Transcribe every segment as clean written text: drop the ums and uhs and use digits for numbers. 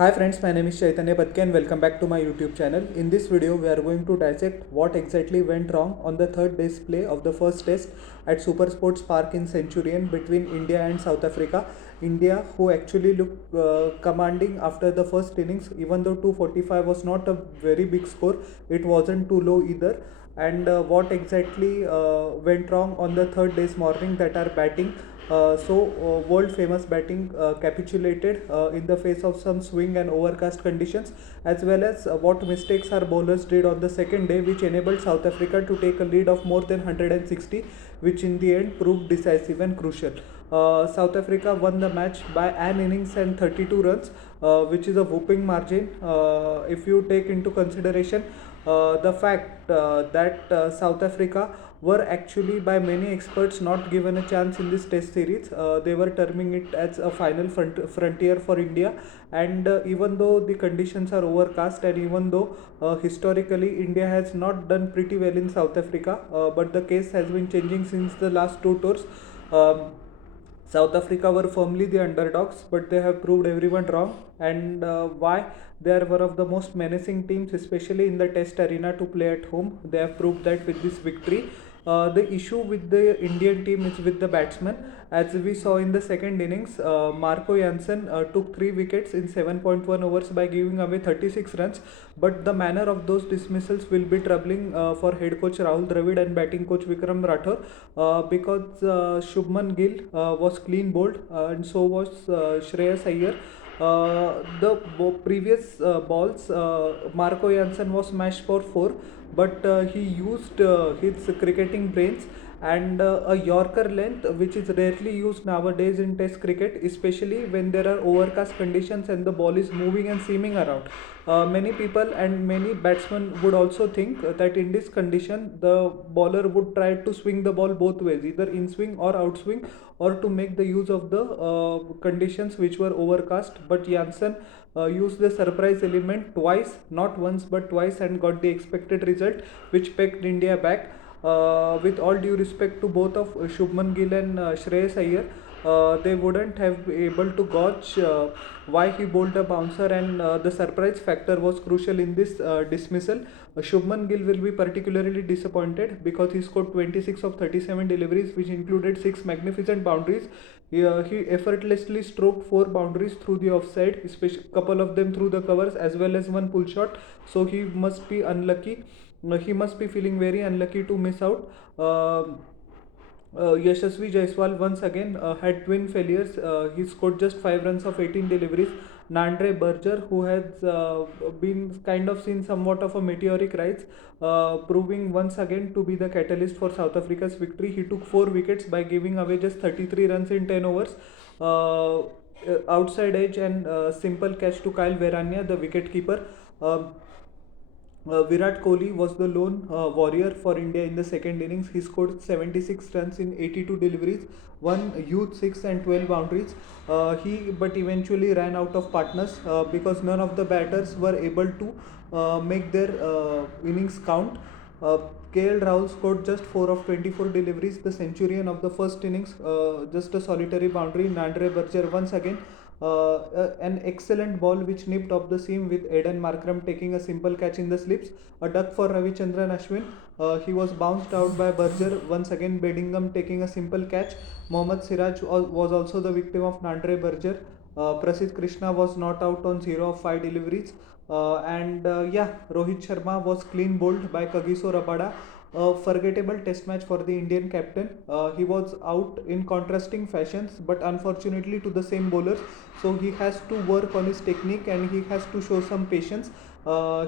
Hi friends, my name is Chaitanya Patke and welcome back to my YouTube channel. In this video, we are going to dissect what exactly went wrong on the third day's play of the first test at Super Sports Park in Centurion between India and South Africa. India, who actually looked commanding after the first innings, even though 245 was not a very big score, it wasn't too low either. And what exactly went wrong on the third day's morning, that are batting. World famous batting capitulated in the face of some swing and overcast conditions, as well as what mistakes our bowlers did on the second day, which enabled South Africa to take a lead of more than 160, which in the end proved decisive and crucial. South Africa won the match by an innings and 32 runs, which is a whooping margin if you take into consideration the fact that South Africa were actually by many experts not given a chance in this test series. They were terming it as a final frontier for India, and even though the conditions are overcast, and even though historically India has not done pretty well in South Africa, but the case has been changing since the last two tours. um, South Africa were firmly the underdogs, but they have proved everyone wrong. And why they are one of the most menacing teams, especially in the Test arena, to play at home. They have proved that with this victory. The issue with the Indian team is with the batsmen. As we saw in the second innings, Marco Jansen took 3 wickets in 7.1 overs by giving away 36 runs. But the manner of those dismissals will be troubling for head coach Rahul Dravid and batting coach Vikram Rathore, because Shubman Gill was clean bowled, and so was Shreyas Iyer. The previous balls, Marco Jansen was smashed for 4, but he used his cricketing brains and a Yorker length, which is rarely used nowadays in Test cricket, especially when there are overcast conditions and the ball is moving and seaming around. Many people and many batsmen would also think that in this condition the bowler would try to swing the ball both ways, either in swing or out swing, or to make the use of the conditions which were overcast. But Janssen used the surprise element twice, not once but twice, and got the expected result, which pegged India back. With all due respect to both of Shubman Gill and Shreyas Iyer, they wouldn't have been able to gauge why he bowled a bouncer, and the surprise factor was crucial in this dismissal. Shubman Gill will be particularly disappointed because he scored 26 of 37 deliveries, which included 6 magnificent boundaries. He effortlessly stroked 4 boundaries through the offside, especially couple of them through the covers, as well as one pull shot. So he must be unlucky. He must be feeling very unlucky to miss out. Yashasvi Jaiswal once again had twin failures. He scored just 5 runs of 18 deliveries. Nandre Berger, who has been kind of seen somewhat of a meteoric rise, proving once again to be the catalyst for South Africa's victory. He took 4 wickets by giving away just 33 runs in 10 overs. Outside edge and simple catch to Kyle Verania, the wicketkeeper. Virat Kohli was the lone warrior for India in the second innings. He scored 76 runs in 82 deliveries, one youth 6 and 12 boundaries. He but eventually ran out of partners because none of the batters were able to make their innings count. Uh, KL Rahul scored just 4 of 24 deliveries, the centurion of the first innings, just a solitary boundary. Nandre Berger once again an excellent ball which nipped off the seam, with Eden Markram taking a simple catch in the slips. A duck for Ravichandran Ashwin. He was bounced out by Berger. Once again, Bedingham taking a simple catch. Mohammad Siraj was also the victim of Nandre Berger. Prasidh Krishna was not out on 0 of 5 deliveries. Rohit Sharma was clean bowled by Kagiso Rabada. A forgettable test match for the Indian captain. He was out in contrasting fashions, but unfortunately to the same bowlers. So he has to work on his technique and he has to show some patience.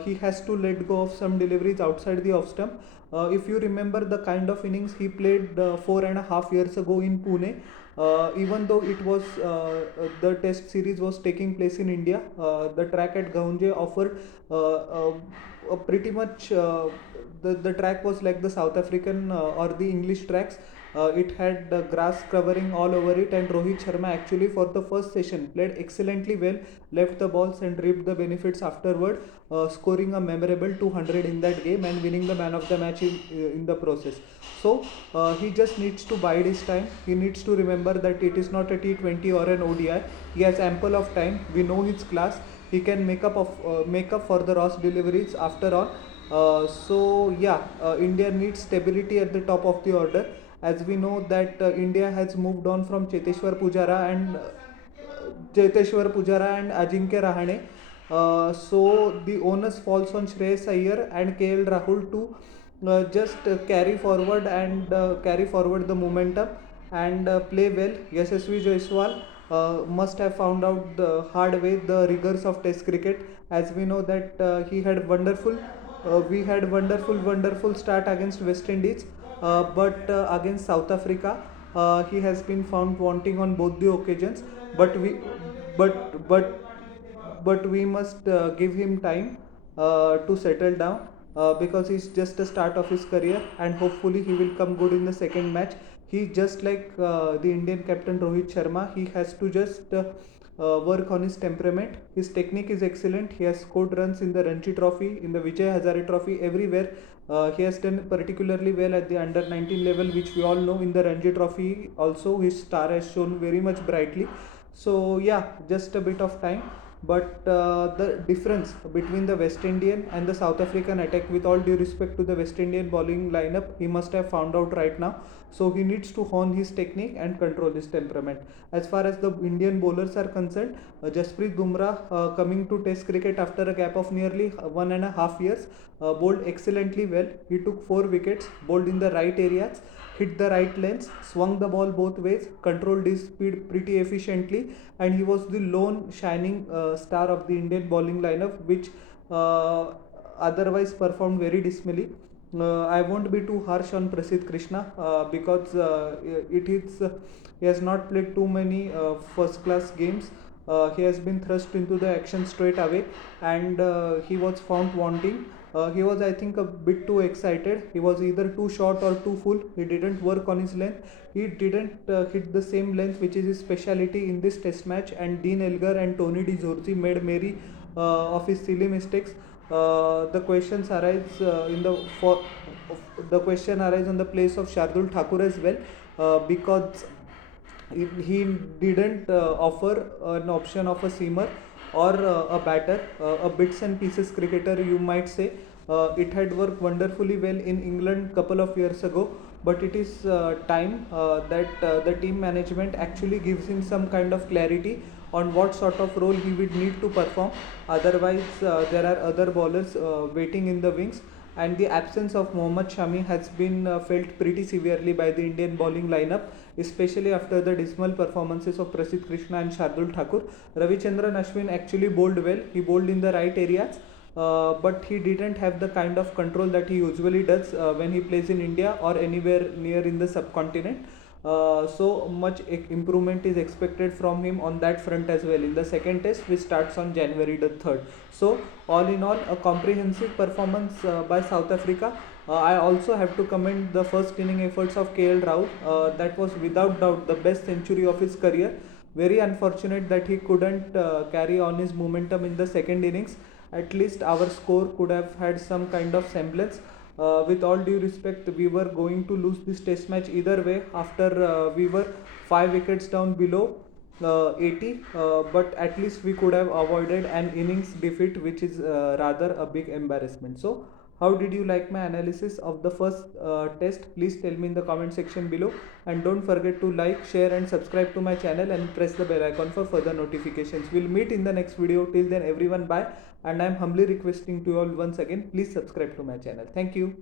He has to let go of some deliveries outside the off stump. If you remember the kind of innings he played 4.5 years ago in Pune, even though it was the test series was taking place in India, the track at Gaunje offered pretty much the track was like the South African or the English tracks. It had grass covering all over it, and Rohit Sharma actually for the first session played excellently well, left the balls and reaped the benefits afterward, scoring a memorable 200 in that game and winning the man of the match in the process. So he just needs to bide his time. He needs to remember that it is not a T20 or an ODI. He has ample of time. We know his class. he can make up for the lost deliveries after all. India needs stability at the top of the order, as we know that India has moved on from Cheteshwar Pujara and Ajinkya Rahane. So the onus falls on Shreyas Iyer and KL Rahul to just carry forward the momentum and play well. Yashasvi Jaiswal must have found out the hard way the rigors of Test cricket, as we know that we had wonderful start against West Indies, but against South Africa, he has been found wanting on both the occasions. But we, but but but we must give him time to settle down, because he's just the start of his career, and hopefully he will come good in the second match. He just like the Indian captain Rohit Sharma, he has to just work on his temperament. His technique is excellent. He has scored runs in the Ranji Trophy, in the Vijay Hazare Trophy, everywhere. He has done particularly well at the under 19 level, which we all know. In the Ranji Trophy also his star has shown very much brightly. So yeah, just a bit of time. But the difference between the West Indian and the South African attack, with all due respect to the West Indian bowling lineup, he must have found out right now. So he needs to hone his technique and control his temperament. As far as the Indian bowlers are concerned, Jasprit Bumrah, coming to Test cricket after a gap of nearly 1.5 years, bowled excellently well. He took 4 wickets, bowled in the right areas, hit the right lengths, swung the ball both ways, controlled his speed pretty efficiently, and he was the lone shining star of the Indian bowling lineup, which uh, otherwise performed very dismally. I won't be too harsh on Prasidh Krishna, because he has not played too many first class games. He has been thrust into the action straight away, and he was found wanting. He was, I think, a bit too excited. He was either too short or too full. He didn't work on his length. He didn't hit the same length, which is his speciality in this test match. And Dean Elgar and Tony De Zorzi made merry of his silly mistakes. The questions arise the question arise on the place of Shardul Thakur as well, because he didn't offer an option of a seamer or a batter, a bits and pieces cricketer, you might say. It had worked wonderfully well in England couple of years ago, but it is time that the team management actually gives him some kind of clarity on what sort of role he would need to perform. Otherwise, there are other bowlers waiting in the wings, and the absence of Mohammad Shami has been felt pretty severely by the Indian bowling lineup, especially after the dismal performances of Prasidh Krishna and Shardul Thakur. Ravichandran Ashwin actually bowled well. He bowled in the right areas, but he didn't have the kind of control that he usually does when he plays in India or anywhere near in the subcontinent. So much improvement is expected from him on that front as well in the second test, which starts on January the 3rd. So all in all, a comprehensive performance by South Africa. I also have to commend the first inning efforts of KL Rahul. That was without doubt the best century of his career. Very unfortunate that he couldn't carry on his momentum in the second innings. At least our score could have had some kind of semblance. With all due respect, we were going to lose this test match either way, after we were 5 wickets down below 80, but at least we could have avoided an innings defeat, which is rather a big embarrassment. So how did you like my analysis of the first test? Please tell me in the comment section below, and don't forget to like, share and subscribe to my channel, and press the bell icon for further notifications. We'll meet in the next video. Till then, everyone, bye, and I am humbly requesting to you all once again, please subscribe to my channel. Thank you.